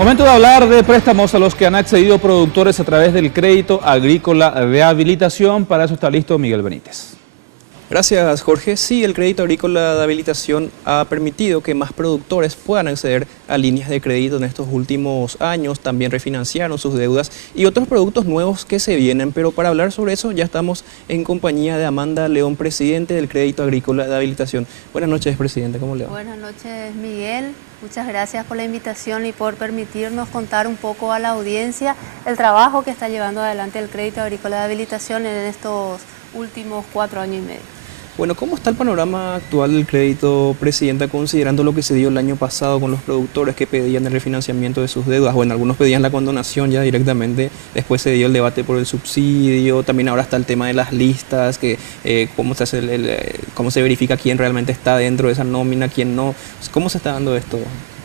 Momento de hablar de préstamos a los que han accedido productores a través del crédito agrícola de habilitación. Para eso está listo Miguel Benítez. Gracias, Jorge. Sí, el crédito agrícola de habilitación ha permitido que más productores puedan acceder a líneas de crédito en estos últimos años. También refinanciaron sus deudas y otros productos nuevos que se vienen. Pero para hablar sobre eso ya estamos en compañía de Amanda León, presidente del crédito agrícola de habilitación. Buenas noches, presidente. ¿Cómo le va? Buenas noches, Miguel. Muchas gracias por la invitación y por permitirnos contar un poco a la audiencia el trabajo que está llevando adelante el crédito agrícola de habilitación en estos últimos 4 años y medio. Bueno, ¿cómo está el panorama actual del crédito, presidenta, considerando lo que se dio el año pasado con los productores que pedían el refinanciamiento de sus deudas? Bueno, algunos pedían la condonación ya directamente, después se dio el debate por el subsidio, también ahora está el tema de las listas, que cómo se hace cómo se verifica quién realmente está dentro de esa nómina, quién no. ¿Cómo se está dando esto?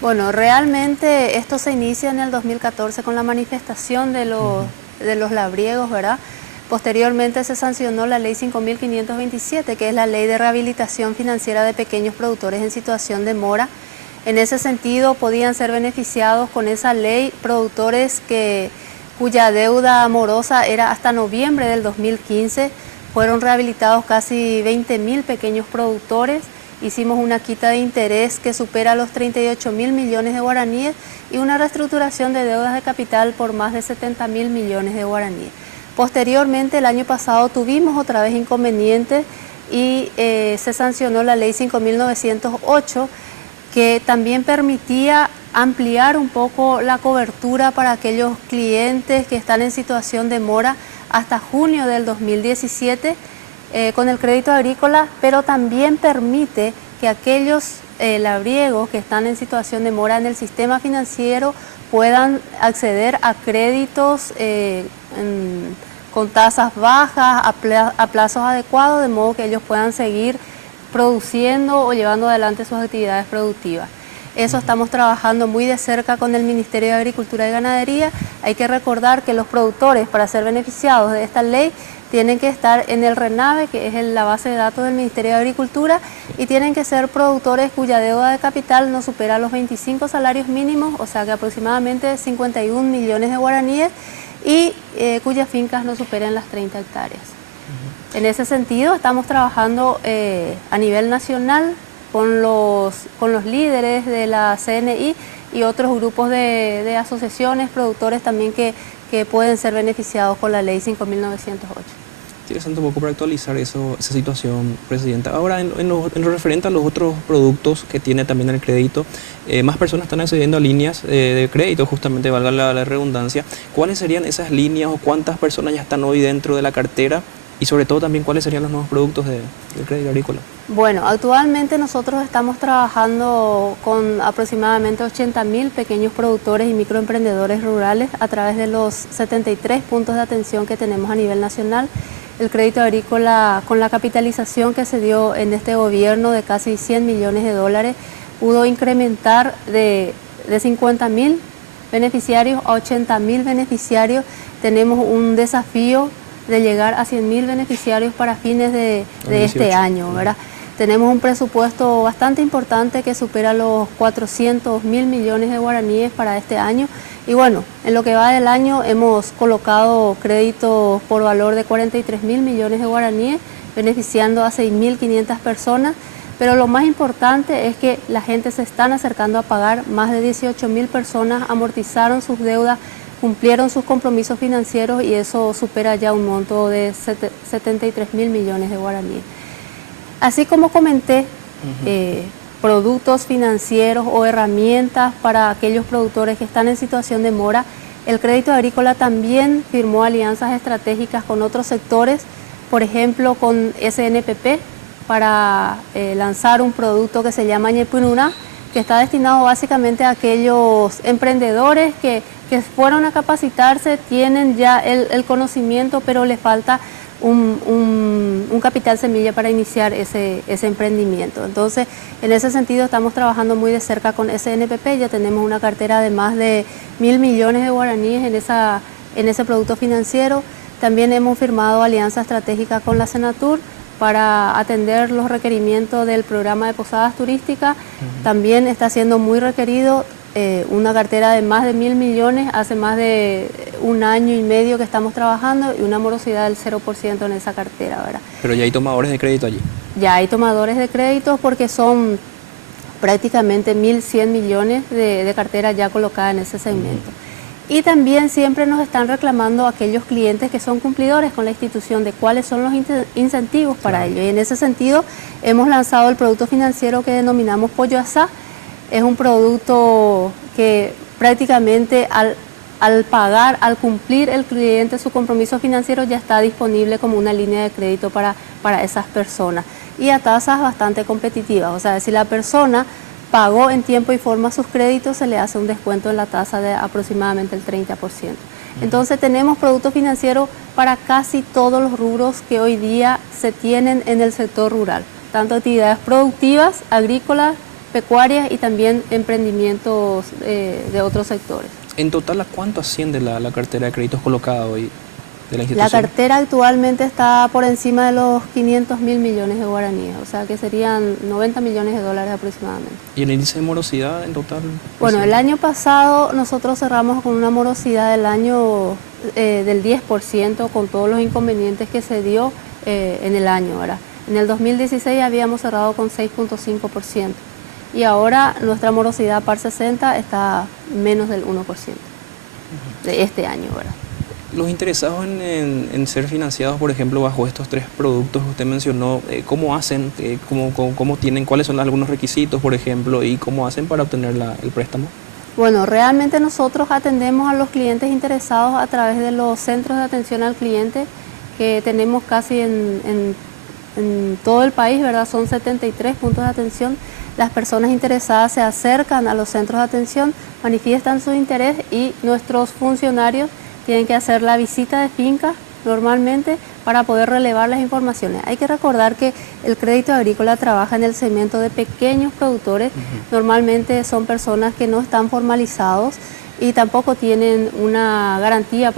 Bueno, realmente esto se inicia en el 2014 con la manifestación de los labriegos, ¿verdad? Posteriormente se sancionó la ley 5.527, que es la ley de rehabilitación financiera de pequeños productores en situación de mora. En ese sentido, podían ser beneficiados con esa ley productores cuya deuda morosa era hasta noviembre del 2015. Fueron rehabilitados casi 20.000 pequeños productores. Hicimos una quita de interés que supera los 38.000 millones de guaraníes y una reestructuración de deudas de capital por más de 70.000 millones de guaraníes. Posteriormente, el año pasado tuvimos otra vez inconvenientes y se sancionó la ley 5.908, que también permitía ampliar un poco la cobertura para aquellos clientes que están en situación de mora hasta junio del 2017 con el crédito agrícola, pero también permite que aquellos labriegos que están en situación de mora en el sistema financiero puedan acceder a créditos con tasas bajas, a plazos adecuados, de modo que ellos puedan seguir produciendo o llevando adelante sus actividades productivas. Eso estamos trabajando muy de cerca con el Ministerio de Agricultura y Ganadería. Hay que recordar que los productores, para ser beneficiados de esta ley, tienen que estar en el RENAVE, que es la base de datos del Ministerio de Agricultura, y tienen que ser productores cuya deuda de capital no supera los 25 salarios mínimos, o sea que aproximadamente 51 millones de guaraníes, y cuyas fincas no superen las 30 hectáreas. En ese sentido, estamos trabajando a nivel nacional con los líderes de la CNI y otros grupos de asociaciones, productores también que pueden ser beneficiados con la ley 5.908. Interesante un poco para actualizar esa situación, presidenta. Ahora, en lo referente a los otros productos que tiene también el crédito, más personas están accediendo a líneas de crédito, justamente valga la redundancia. ¿Cuáles serían esas líneas o cuántas personas ya están hoy dentro de la cartera? Y sobre todo también, ¿cuáles serían los nuevos productos del crédito agrícola? Bueno, actualmente nosotros estamos trabajando con aproximadamente 80.000 pequeños productores y microemprendedores rurales a través de los 73 puntos de atención que tenemos a nivel nacional. El crédito agrícola, con la capitalización que se dio en este gobierno de casi 100 millones de dólares, pudo incrementar de 50.000 beneficiarios a 80.000 beneficiarios. Tenemos un desafío de llegar a 100.000 beneficiarios para fines de este año, ¿verdad? Tenemos un presupuesto bastante importante que supera los 400.000 millones de guaraníes para este año. Y bueno, en lo que va del año hemos colocado créditos por valor de 43.000 millones de guaraníes, beneficiando a 6.500 personas. Pero lo más importante es que la gente se están acercando a pagar. Más de 18.000 personas amortizaron sus deudas, cumplieron sus compromisos financieros y eso supera ya un monto de 73.000 millones de guaraníes. Así como comenté, productos financieros o herramientas para aquellos productores que están en situación de mora, el crédito agrícola también firmó alianzas estratégicas con otros sectores, por ejemplo con SNPP, para lanzar un producto que se llama Ñepinuna, que está destinado básicamente a aquellos emprendedores que fueron a capacitarse, tienen ya el conocimiento, pero les falta un capital semilla para iniciar ese emprendimiento. Entonces, en ese sentido estamos trabajando muy de cerca con SNPP, ya tenemos una cartera de más de 1.000 millones de guaraníes en ese producto financiero. También hemos firmado alianza estratégica con la Senatur para atender los requerimientos del programa de posadas turísticas. También está siendo muy requerido una cartera de más de 1.000 millones, hace más de 1 año y medio que estamos trabajando y una morosidad del 0% en esa cartera, ¿verdad? Pero ya hay tomadores de crédito allí. Ya hay tomadores de crédito porque son prácticamente 1.100 millones de carteras ya colocadas en ese segmento. Y también siempre nos están reclamando aquellos clientes que son cumplidores con la institución de cuáles son los incentivos para ello. Y en ese sentido hemos lanzado el producto financiero que denominamos Pollo Asá. Es un producto que prácticamente al pagar, al cumplir el cliente su compromiso financiero, ya está disponible como una línea de crédito para esas personas. Y a tasas bastante competitivas. O sea, si la persona pagó en tiempo y forma sus créditos, se le hace un descuento en la tasa de aproximadamente el 30%. Entonces tenemos productos financieros para casi todos los rubros que hoy día se tienen en el sector rural. Tanto actividades productivas, agrícolas, pecuarias y también emprendimientos de otros sectores. En total, ¿a cuánto asciende la cartera de créditos colocada hoy de la institución? La cartera actualmente está por encima de los 500.000 millones de guaraníes, o sea que serían 90 millones de dólares aproximadamente. ¿Y el índice de morosidad en total? Bueno, el año pasado nosotros cerramos con una morosidad del año del 10% con todos los inconvenientes que se dio en el año, ¿verdad? En el 2016 habíamos cerrado con 6.5%. Y ahora nuestra morosidad par 60 está menos del 1% de este año, ¿verdad? Los interesados en ser financiados, por ejemplo, bajo estos 3 productos que usted mencionó, ¿cómo hacen? ¿Cómo tienen? ¿Cuáles son algunos requisitos, por ejemplo? ¿Y cómo hacen para obtener el préstamo? Bueno, realmente nosotros atendemos a los clientes interesados a través de los centros de atención al cliente que tenemos casi en todo el país, ¿verdad? Son 73 puntos de atención. Las personas interesadas se acercan a los centros de atención, manifiestan su interés y nuestros funcionarios tienen que hacer la visita de finca normalmente para poder relevar las informaciones. Hay que recordar que el crédito agrícola trabaja en el segmento de pequeños productores. Normalmente son personas que no están formalizados y tampoco tienen una garantía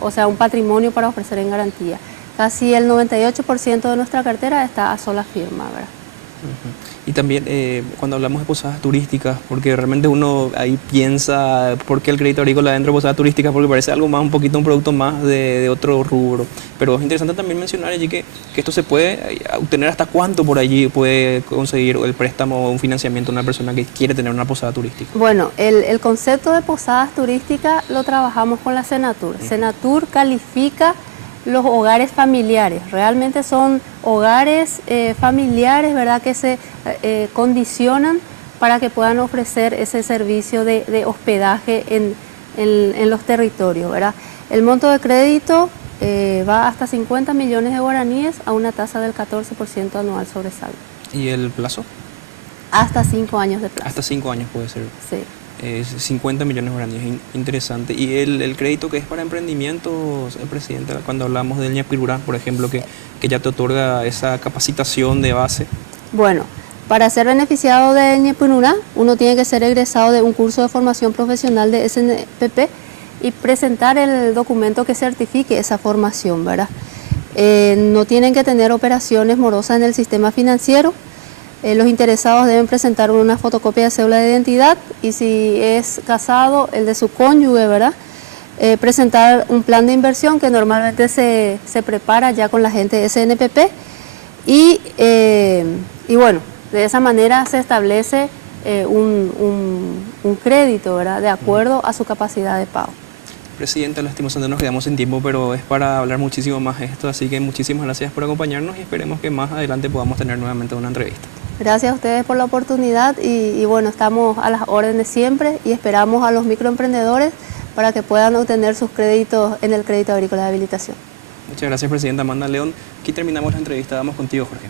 o sea, un patrimonio para ofrecer en garantía. Casi el 98% de nuestra cartera está a sola firma, ¿verdad? Y también cuando hablamos de posadas turísticas, porque realmente uno ahí piensa, ¿por qué el crédito agrícola dentro de posadas turísticas? Porque parece algo más, un producto más de otro rubro. Pero es interesante también mencionar allí que esto se puede obtener hasta cuánto por allí puede conseguir el préstamo o un financiamiento una persona que quiere tener una posada turística. Bueno, el concepto de posadas turísticas lo trabajamos con la Senatur. Senatur califica los hogares familiares, realmente son hogares familiares, ¿verdad?, que se condicionan para que puedan ofrecer ese servicio de hospedaje en los territorios, ¿verdad? El monto de crédito va hasta 50 millones de guaraníes a una tasa del 14% anual sobre saldo. ¿Y el plazo? Hasta 5 años de plazo. Hasta 5 años puede ser. Sí. 50 millones de guaraníes, interesante. ¿Y el crédito que es para emprendimientos, presidente, cuando hablamos del Ñapirurá, por ejemplo, que ya te otorga esa capacitación de base? Bueno, para ser beneficiado de Ñapirurá, uno tiene que ser egresado de un curso de formación profesional de SNPP y presentar el documento que certifique esa formación, ¿verdad? No tienen que tener operaciones morosas en el sistema financiero. Los interesados deben presentar una fotocopia de cédula de identidad y si es casado, el de su cónyuge, ¿verdad? Presentar un plan de inversión que normalmente se prepara ya con la gente de SNPP y bueno, de esa manera se establece un crédito, ¿verdad?, de acuerdo a su capacidad de pago. Presidenta, lastimosamente nos quedamos sin tiempo, pero es para hablar muchísimo más de esto, así que muchísimas gracias por acompañarnos y esperemos que más adelante podamos tener nuevamente una entrevista. Gracias a ustedes por la oportunidad y bueno, estamos a las órdenes siempre y esperamos a los microemprendedores para que puedan obtener sus créditos en el crédito agrícola de habilitación. Muchas gracias, presidenta Amanda León. Aquí terminamos la entrevista. Vamos contigo, Jorge.